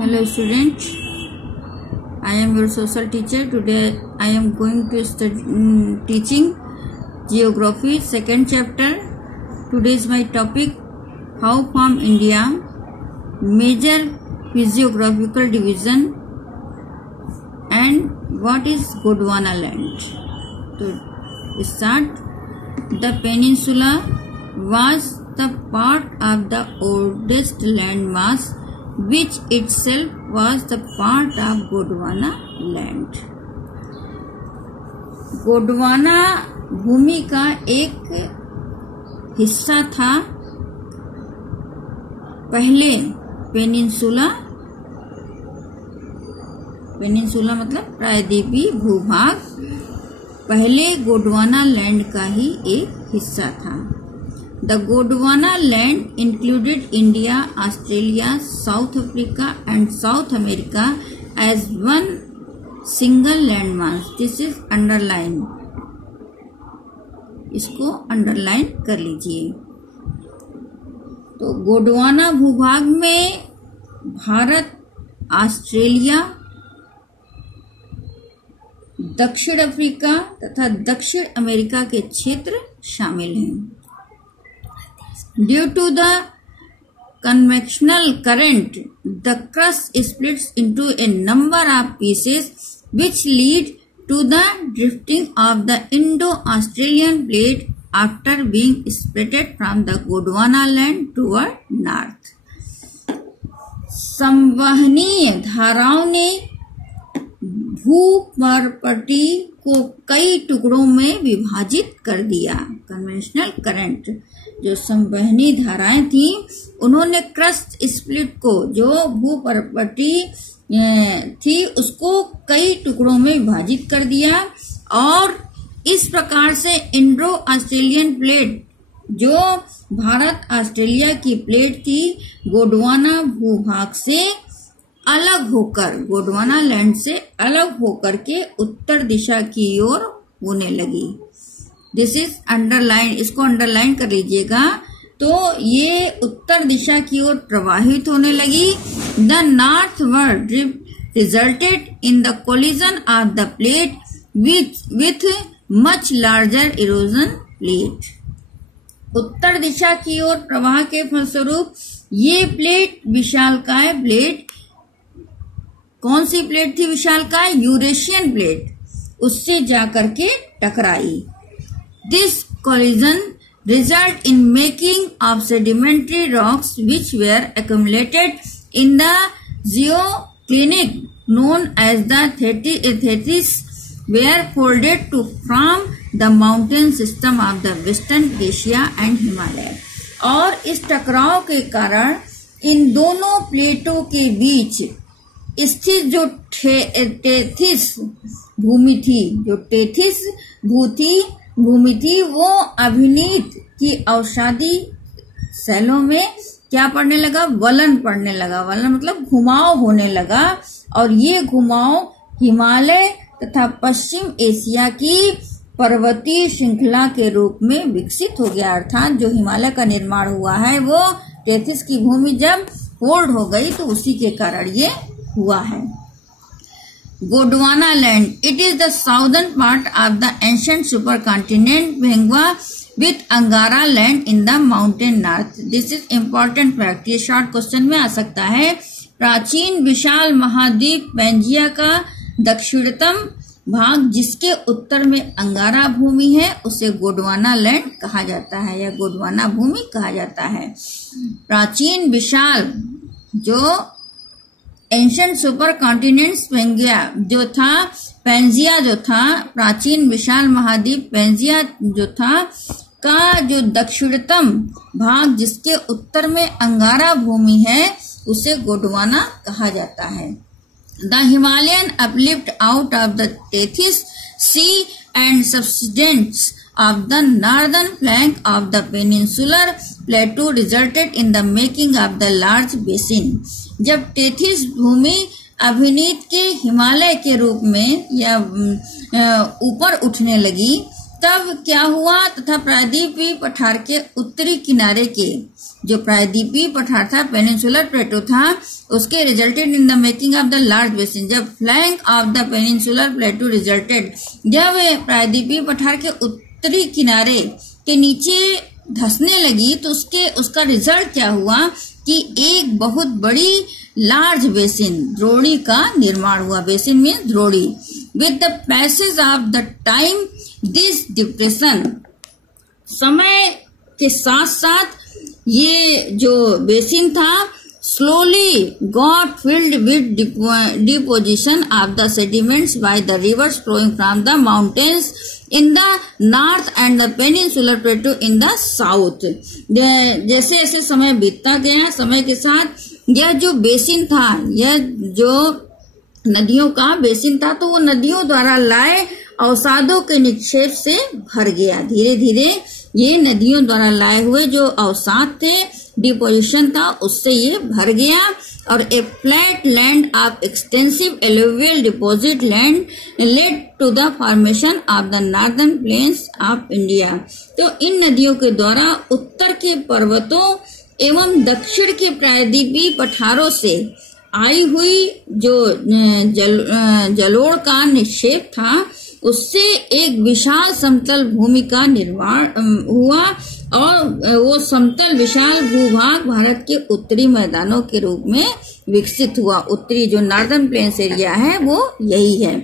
Hello students, I am your social teacher. Today I am going to teaching geography second chapter. Today is my topic how from India, major physiographical division and what is Gondwana land. To start, the peninsula was the part of the oldest landmass which itself was the part of Gondwana land. Gondwana भूमि का एक हिस्सा था पहले peninsula मतलब प्रायद्वीपीय भूभाग पहले Gondwana land का ही एक हिस्सा था. The Gondwana land included India, Australia, South Africa and South America as one single landmass. This is underline. इसको अंडरलाइन कर लीजिए. तो गोंडवाना भूभाग में भारत, ऑस्ट्रेलिया, दक्षिण अफ्रीका तथा दक्षिण अमेरिका के क्षेत्र शामिल हैं. Due to the convectional current, the crust splits into a number of pieces which lead to the drifting of the Indo-Australian plate after being separated from the Gondwana land toward north. संवहनीय धाराओं ने भूमरपट्टी को कई टुकड़ों में विभाजित कर दिया. कन्वेंशनल करंट, जो संवहनी धाराएं थी, उन्होंने क्रस्ट स्प्लिट को, जो भूपरपट्टी थी, उसको कई टुकड़ों में विभाजित कर दिया और इस प्रकार से इंडो ऑस्ट्रेलियन प्लेट, जो भारत ऑस्ट्रेलिया की प्लेट थी, गोंडवाना भूभाग से अलग होकर, गोंडवाना लैंड से अलग होकर के उत्तर दिशा की ओर होने लगी. दिस इज अंडरलाइन, इसको अंडरलाइन कर लीजिएगा. तो ये उत्तर दिशा की ओर प्रवाहित होने लगी. The northward drift resulted in the collision of the plate with much larger Eurasian plate. उत्तर दिशा की ओर प्रवाह के फलस्वरूप ये प्लेट, विशालकाय प्लेट, कौन सी प्लेट थी विशालकाय? यूरेशियन प्लेट, उससे जाकर के टकराई. This collision result in making of sedimentary rocks which were accumulated in the geoclinic known as the Tethys were folded to form the mountain system of the Western Asia and Himalaya. और इस टकराव के कारण इन दोनों प्लेटों के बीच स्थित जो टेथिस भूमि थी, भूमि थी, वो अभिनीत की अवसादी शैलों में क्या पड़ने लगा? वलन पड़ने लगा. वलन मतलब घुमाव होने लगा और ये घुमाव हिमालय तथा पश्चिम एशिया की पर्वतीय श्रृंखला के रूप में विकसित हो गया. अर्थात जो हिमालय का निर्माण हुआ है वो टेथिस की भूमि जब फोल्ड हो गई तो उसी के कारण ये हुआ है. Gondwana land. It is the southern part of the ancient supercontinent Bangwa with Angara land in the mountain north. This is important fact. ये शॉर्ट क्वेश्चन में आ सकता है. प्राचीन विशाल महाद्वीप पैंजिया का दक्षिणतम भाग, जिसके उत्तर में अंगारा भूमि है, उसे गोंडवाना लैंड कहा जाता है या गोंडवाना भूमि कहा जाता है. प्राचीन विशाल, जो एंशिएंट सुपर कॉन्टिनेंट्स पैंजिया जो था, प्राचीन विशाल महाद्वीप पैंजिया जो था, का जो दक्षिणतम भाग, जिसके उत्तर में अंगारा भूमि है, उसे गोंडवाना कहा जाता है. The Himalayan uplift out of the Tethys sea and subsidence of the northern flank of the peninsular plateau resulted in the making of the large basin. जब टेथिस भूमि अभिनीत के हिमालय के रूप में या ऊपर उठने लगी, तब क्या हुआ तथा प्रायद्वीपीय पठार के उत्तरी किनारे के जो प्रायद्वीपीय पठार था, पेनिनसुलर प्लेटो था, उसके resulted in the making of the large basin. जब flank of the peninsular plateau resulted, जब प्रायद्वीपीय पठार के उत्तरी किनारे के नीचे धंसने लगी तो उसका रिजल्ट क्या हुआ कि एक बहुत बड़ी लार्ज बेसिन, द्रोणी का निर्माण हुआ। बेसिन में द्रोणी। With the passage of the time this depression, समय के साथ साथ ये जो बेसिन था slowly got filled with deposition of the sediments by the rivers flowing from the mountains in the north and the peninsular plateau in the south। जैसे जैसे समय बीतता गया, समय के साथ यह जो बेसिन था, यह जो नदियों का बेसिन था, तो वो नदियों द्वारा लाए अवसादों के निक्षेप से भर गया। धीरे धीरे ये नदियों द्वारा लाए हुए जो अवसाद थे, डिपोजिशन था, उससे ये भर गया और a flat land of extensive alluvial deposit land led to the formation of the northern plains of India. तो इन नदियों के द्वारा उत्तर के पर्वतों एवं दक्षिण के प्रायद्वीपीय पठारों से आई हुई जो जलोढ़ का निक्षेप था, उससे एक विशाल समतल भूमि का निर्माण हुआ और वो समतल विशाल भूभाग भारत के उत्तरी मैदानों के रूप में विकसित हुआ। उत्तरी जो नॉर्दर्न प्लेन्स एरिया है वो यही है।